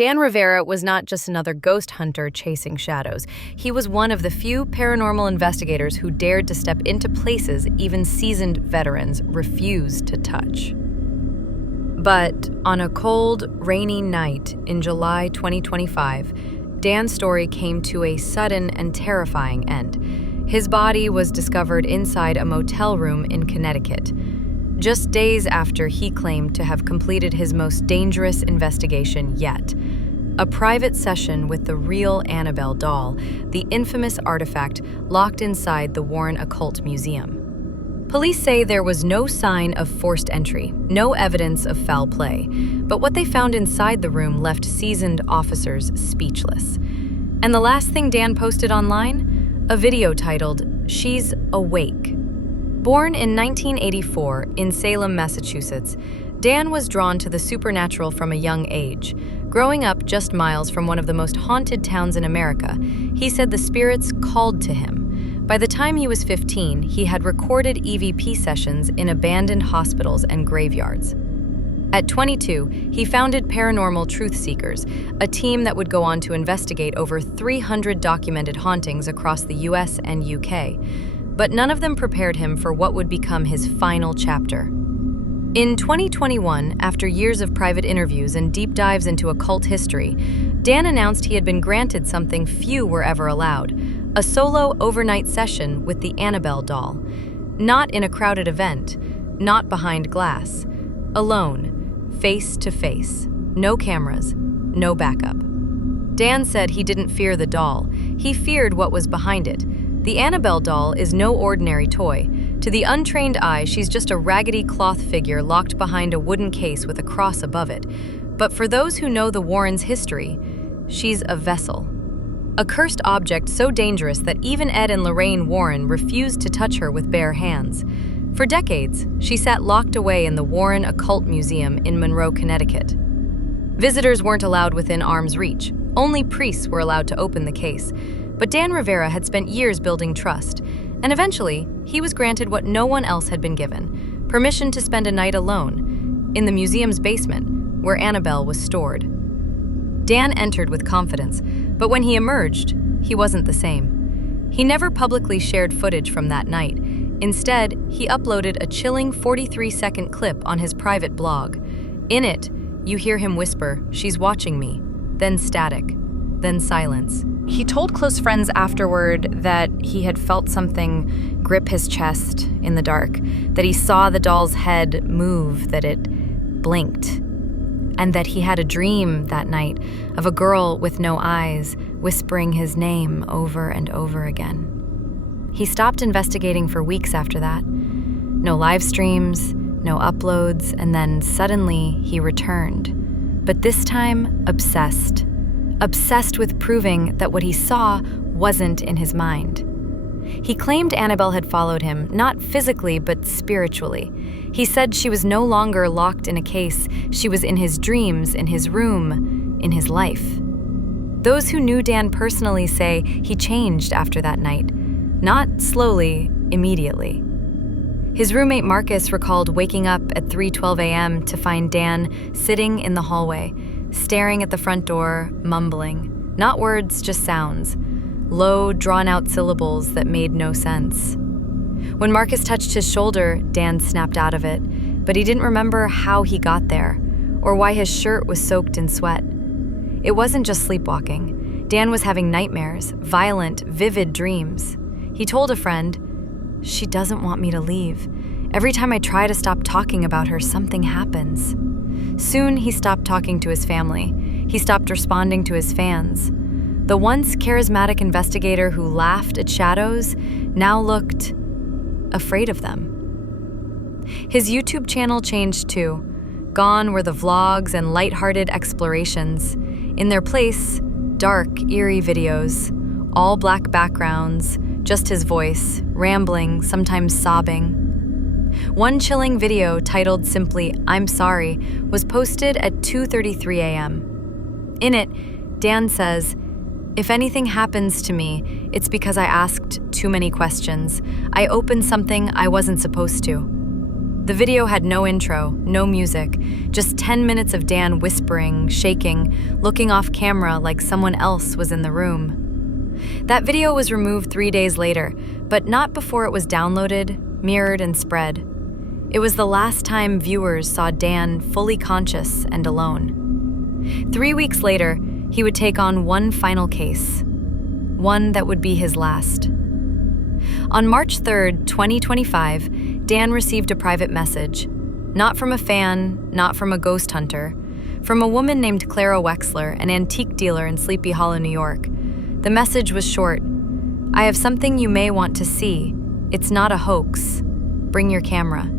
Dan Rivera was not just another ghost hunter chasing shadows. He was one of the few paranormal investigators who dared to step into places even seasoned veterans refused to touch. But on a cold, rainy night in July 2025, Dan's story came to a sudden and terrifying end. His body was discovered inside a motel room in Connecticut, just days after he claimed to have completed his most dangerous investigation yet. A private session with the real Annabelle doll, the infamous artifact locked inside the Warren Occult Museum. Police say there was no sign of forced entry, no evidence of foul play, but what they found inside the room left seasoned officers speechless. And the last thing Dan posted online? A video titled, "She's Awake." Born in 1984 in Salem, Massachusetts, Dan was drawn to the supernatural from a young age. Growing up just miles from one of the most haunted towns in America, he said the spirits called to him. By the time he was 15, he had recorded EVP sessions in abandoned hospitals and graveyards. At 22, he founded Paranormal Truth Seekers, a team that would go on to investigate over 300 documented hauntings across the US and UK. But none of them prepared him for what would become his final chapter. In 2021, after years of private interviews and deep dives into occult history, Dan announced he had been granted something few were ever allowed: a solo overnight session with the Annabelle doll. Not in a crowded event, not behind glass. Alone, face to face. No cameras, no backup. Dan said he didn't fear the doll. He feared what was behind it. The Annabelle doll is no ordinary toy. To the untrained eye, she's just a raggedy cloth figure locked behind a wooden case with a cross above it. But for those who know the Warrens' history, she's a vessel. A cursed object so dangerous that even Ed and Lorraine Warren refused to touch her with bare hands. For decades, she sat locked away in the Warren Occult Museum in Monroe, Connecticut. Visitors weren't allowed within arm's reach. Only priests were allowed to open the case. But Dan Rivera had spent years building trust, and eventually, he was granted what no one else had been given: permission to spend a night alone, in the museum's basement, where Annabelle was stored. Dan entered with confidence, but when he emerged, he wasn't the same. He never publicly shared footage from that night. Instead, he uploaded a chilling 43-second clip on his private blog. In it, you hear him whisper, "She's watching me," then static, then silence. He told close friends afterward that he had felt something grip his chest in the dark, that he saw the doll's head move, that it blinked, and that he had a dream that night of a girl with no eyes whispering his name over and over again. He stopped investigating for weeks after that. No live streams, no uploads, and then suddenly he returned. But this time, obsessed with proving that what he saw wasn't in his mind. He claimed Annabelle had followed him, not physically, but spiritually. He said she was no longer locked in a case. She was in his dreams, in his room, in his life. Those who knew Dan personally say he changed after that night. Not slowly, immediately. His roommate Marcus recalled waking up at 3:12 a.m. to find Dan sitting in the hallway, staring at the front door, mumbling. Not words, just sounds. Low, drawn-out syllables that made no sense. When Marcus touched his shoulder, Dan snapped out of it, but he didn't remember how he got there, or why his shirt was soaked in sweat. It wasn't just sleepwalking. Dan was having nightmares, violent, vivid dreams. He told a friend, "She doesn't want me to leave. Every time I try to stop talking about her, something happens." Soon, he stopped talking to his family. He stopped responding to his fans. The once charismatic investigator who laughed at shadows now looked afraid of them. His YouTube channel changed too. Gone were the vlogs and lighthearted explorations. In their place, dark, eerie videos, all black backgrounds, just his voice, rambling, sometimes sobbing. One chilling video titled simply, "I'm sorry," was posted at 2:33 a.m. In it, Dan says, "If anything happens to me, it's because I asked too many questions. I opened something I wasn't supposed to." The video had no intro, no music, just 10 minutes of Dan whispering, shaking, looking off camera like someone else was in the room. That video was removed 3 days later, but not before it was downloaded, mirrored, and spread. It was the last time viewers saw Dan fully conscious and alone. 3 weeks later, he would take on one final case, one that would be his last. On March 3rd, 2025, Dan received a private message, not from a fan, not from a ghost hunter, from a woman named Clara Wexler, an antique dealer in Sleepy Hollow, New York. The message was short. "I have something you may want to see. It's not a hoax. Bring your camera."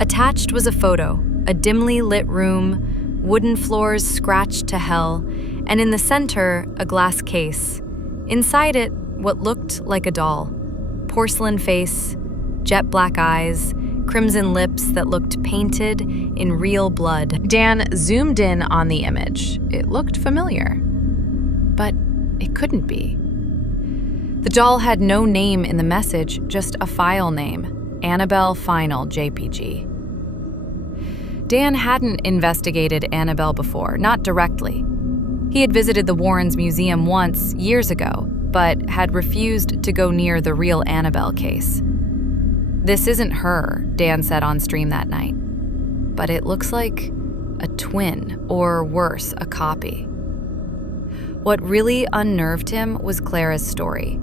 Attached was a photo, a dimly lit room, wooden floors scratched to hell, and in the center, a glass case. Inside it, what looked like a doll. Porcelain face, jet black eyes, crimson lips that looked painted in real blood. Dan zoomed in on the image. It looked familiar, but it couldn't be. The doll had no name in the message, just a file name, Annabelle Final JPG. Dan hadn't investigated Annabelle before, not directly. He had visited the Warrens Museum once, years ago, but had refused to go near the real Annabelle case. "This isn't her," Dan said on stream that night. "But it looks like a twin, or worse, a copy." What really unnerved him was Clara's story.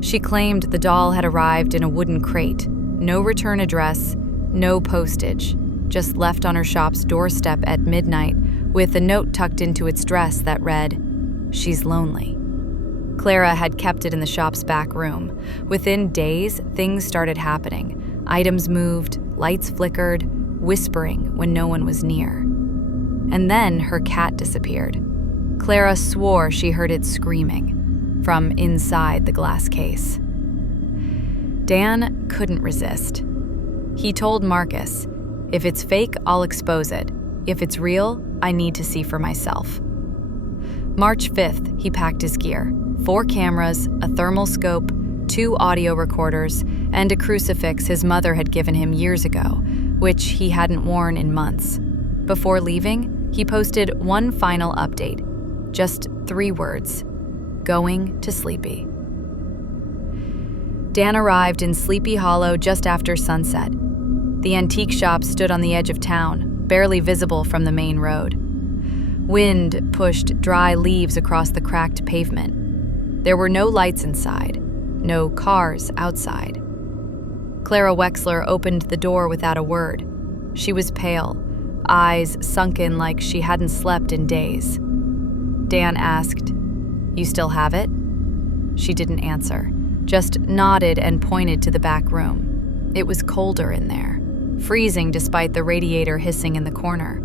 She claimed the doll had arrived in a wooden crate, no return address, no postage, just left on her shop's doorstep at midnight with a note tucked into its dress that read, "She's lonely." Clara had kept it in the shop's back room. Within days, things started happening. Items moved, lights flickered, whispering when no one was near. And then her cat disappeared. Clara swore she heard it screaming from inside the glass case. Dan couldn't resist. He told Marcus, "If it's fake, I'll expose it. If it's real, I need to see for myself." March 5th, he packed his gear. 4 cameras, a thermal scope, 2 audio recorders, and a crucifix his mother had given him years ago, which he hadn't worn in months. Before leaving, he posted one final update. Just 3 words: "Going to Sleepy." Dan arrived in Sleepy Hollow just after sunset. The antique shop stood on the edge of town, barely visible from the main road. Wind pushed dry leaves across the cracked pavement. There were no lights inside, no cars outside. Clara Wexler opened the door without a word. She was pale, eyes sunken like she hadn't slept in days. Dan asked, "You still have it?" She didn't answer, just nodded and pointed to the back room. It was colder in there, freezing despite the radiator hissing in the corner.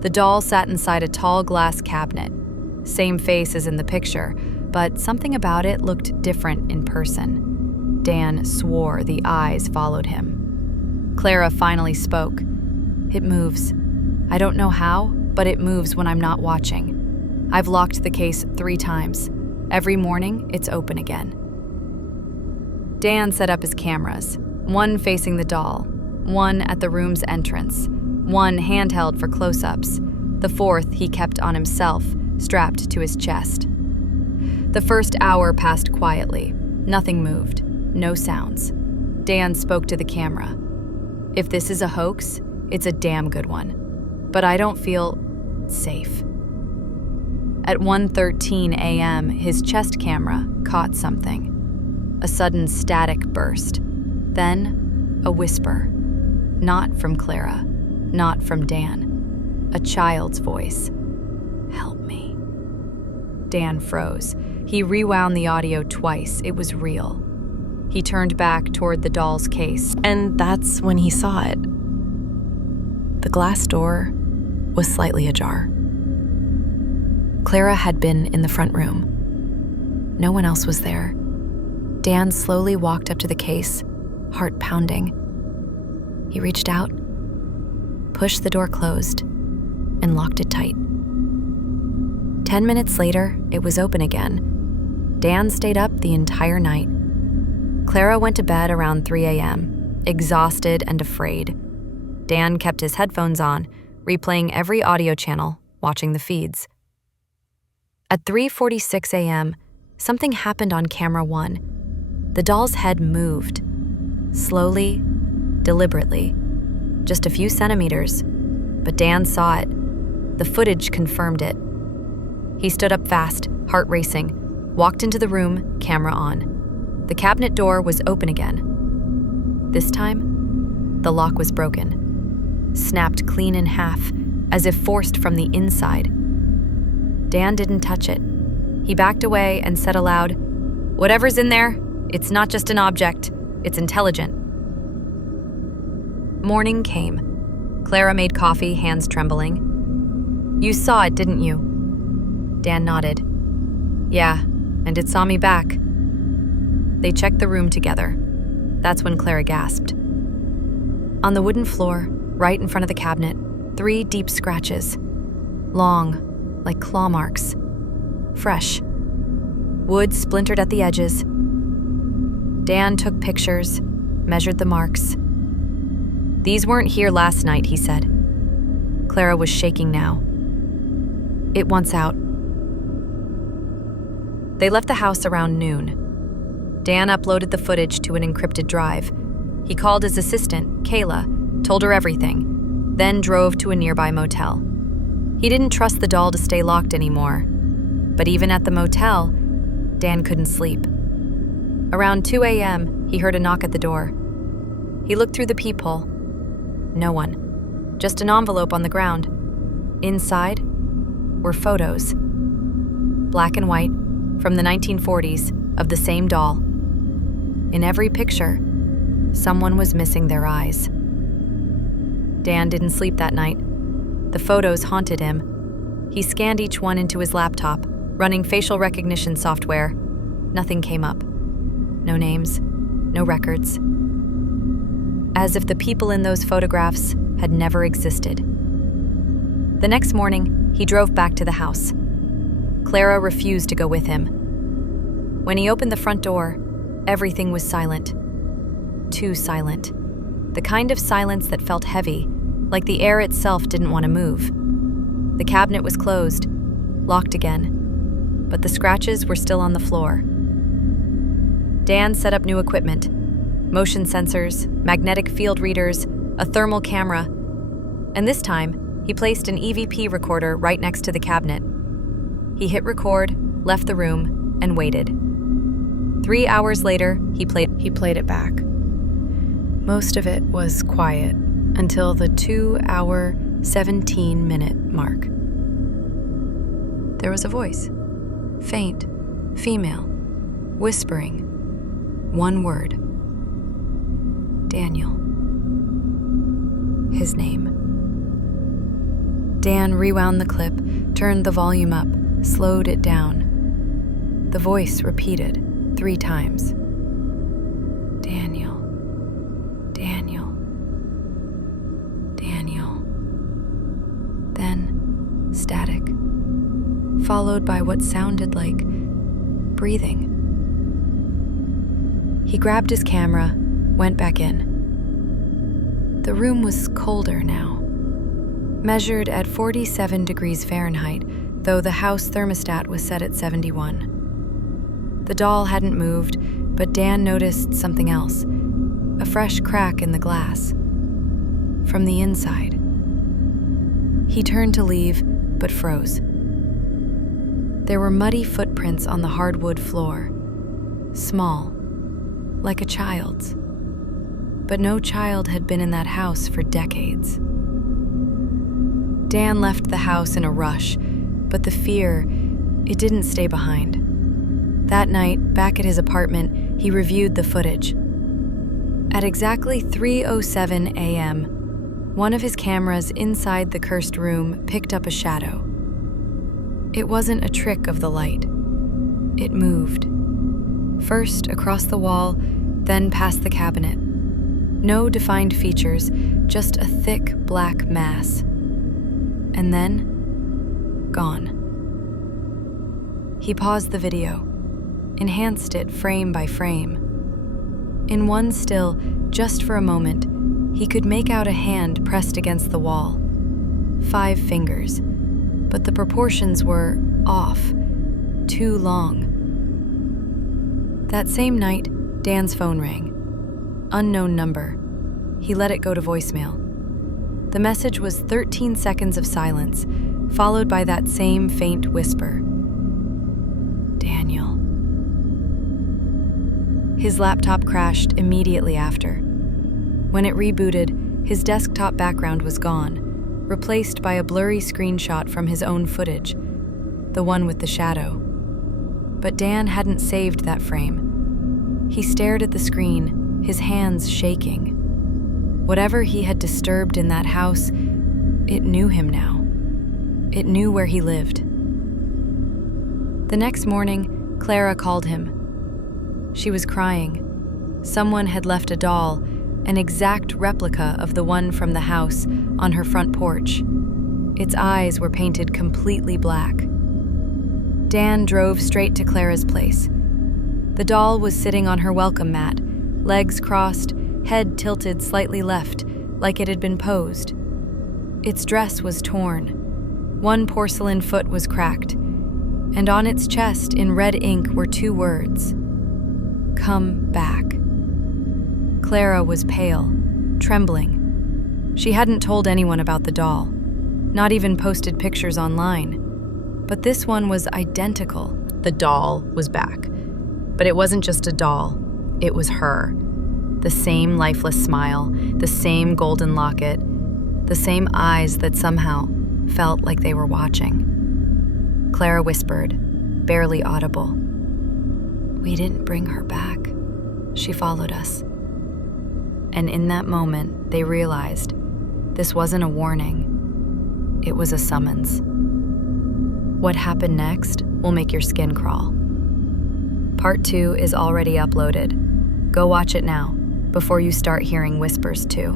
The doll sat inside a tall glass cabinet. Same face as in the picture, but something about it looked different in person. Dan swore the eyes followed him. Clara finally spoke. "It moves. I don't know how, but it moves when I'm not watching. I've locked the case 3 times. Every morning, it's open again." Dan set up his cameras, one facing the doll, one at the room's entrance, one handheld for close-ups. The 4th he kept on himself, strapped to his chest. The first hour passed quietly. Nothing moved, no sounds. Dan spoke to the camera. "If this is a hoax, it's a damn good one. But I don't feel safe." At 1:13 a.m., his chest camera caught something. A sudden static burst. Then, a whisper. Not from Clara, not from Dan. A child's voice. "Help me." Dan froze. He rewound the audio twice. It was real. He turned back toward the doll's case, and that's when he saw it. The glass door was slightly ajar. Clara had been in the front room. No one else was there. Dan slowly walked up to the case, heart pounding. He reached out, pushed the door closed, and locked it tight. 10 minutes later, it was open again. Dan stayed up the entire night. Clara went to bed around 3 a.m. exhausted and afraid. Dan kept his headphones on, replaying every audio channel, watching the feeds. At 3:46 a.m., something happened on camera 1. The doll's head moved. Slowly, deliberately. Just a few centimeters. But Dan saw it. The footage confirmed it. He stood up fast, heart racing, walked into the room, camera on. The cabinet door was open again. This time, the lock was broken, snapped clean in half, as if forced from the inside. Dan didn't touch it. He backed away and said aloud, "Whatever's in there, it's not just an object, it's intelligent." Morning came. Clara made coffee, hands trembling. "You saw it, didn't you?" Dan nodded. "Yeah, and it saw me back." They checked the room together. That's when Clara gasped. On the wooden floor, right in front of the cabinet, 3 deep scratches. Long, like claw marks. Fresh. Wood splintered at the edges. Dan took pictures, measured the marks. "These weren't here last night," he said. Clara was shaking now. "It wants out." They left the house around noon. Dan uploaded the footage to an encrypted drive. He called his assistant, Kayla, told her everything, then drove to a nearby motel. He didn't trust the doll to stay locked anymore. But even at the motel, Dan couldn't sleep. Around 2 a.m., he heard a knock at the door. He looked through the peephole. No one. Just an envelope on the ground. Inside were photos. Black and white, from the 1940s, of the same doll. In every picture, someone was missing their eyes. Dan didn't sleep that night. The photos haunted him. He scanned each one into his laptop, running facial recognition software. Nothing came up. No names, no records. As if the people in those photographs had never existed. The next morning, he drove back to the house. Clara refused to go with him. When he opened the front door, everything was silent. Too silent. The kind of silence that felt heavy, like the air itself didn't want to move. The cabinet was closed, locked again, but the scratches were still on the floor. Dan set up new equipment, motion sensors, magnetic field readers, a thermal camera, and this time, he placed an EVP recorder right next to the cabinet. He hit record, left the room, and waited. 3 hours later, he played it back. Most of it was quiet until the 2-hour, 17-minute mark. There was a voice, faint, female, whispering, one word. Daniel. His name. Dan rewound the clip, turned the volume up, slowed it down. The voice repeated 3 times. Daniel. Daniel. Daniel. Then, static, followed by what sounded like breathing. He grabbed his camera, went back in. The room was colder now, measured at 47 degrees Fahrenheit, though the house thermostat was set at 71. The doll hadn't moved, but Dan noticed something else, a fresh crack in the glass. From the inside. He turned to leave, but froze. There were muddy footprints on the hardwood floor, small, like a child's. But no child had been in that house for decades. Dan left the house in a rush, but the fear, it didn't stay behind. That night, back at his apartment, he reviewed the footage. At exactly 3:07 a.m., one of his cameras inside the cursed room picked up a shadow. It wasn't a trick of the light. It moved. First across the wall, then past the cabinet. No defined features, just a thick black mass. And then, gone. He paused the video, enhanced it frame by frame. In one still, just for a moment, he could make out a hand pressed against the wall. 5 fingers, but the proportions were off, too long. That same night, Dan's phone rang. Unknown number. He let it go to voicemail. The message was 13 seconds of silence, followed by that same faint whisper. Daniel. His laptop crashed immediately after. When it rebooted, his desktop background was gone, replaced by a blurry screenshot from his own footage, the one with the shadow. But Dan hadn't saved that frame. He stared at the screen, his hands shaking. Whatever he had disturbed in that house, it knew him now. It knew where he lived. The next morning, Clara called him. She was crying. Someone had left a doll, an exact replica of the one from the house, on her front porch. Its eyes were painted completely black. Dan drove straight to Clara's place. The doll was sitting on her welcome mat, legs crossed, head tilted slightly left, like it had been posed. Its dress was torn. One porcelain foot was cracked, and on its chest in red ink were 2 words: "Come back." Clara was pale, trembling. She hadn't told anyone about the doll, not even posted pictures online. But this one was identical. The doll was back. But it wasn't just a doll, it was her. The same lifeless smile, the same golden locket, the same eyes that somehow felt like they were watching. Clara whispered, barely audible. "We didn't bring her back. She followed us." And in that moment, they realized this wasn't a warning. It was a summons. What happened next will make your skin crawl. Part 2 is already uploaded. Go watch it now, before you start hearing whispers too.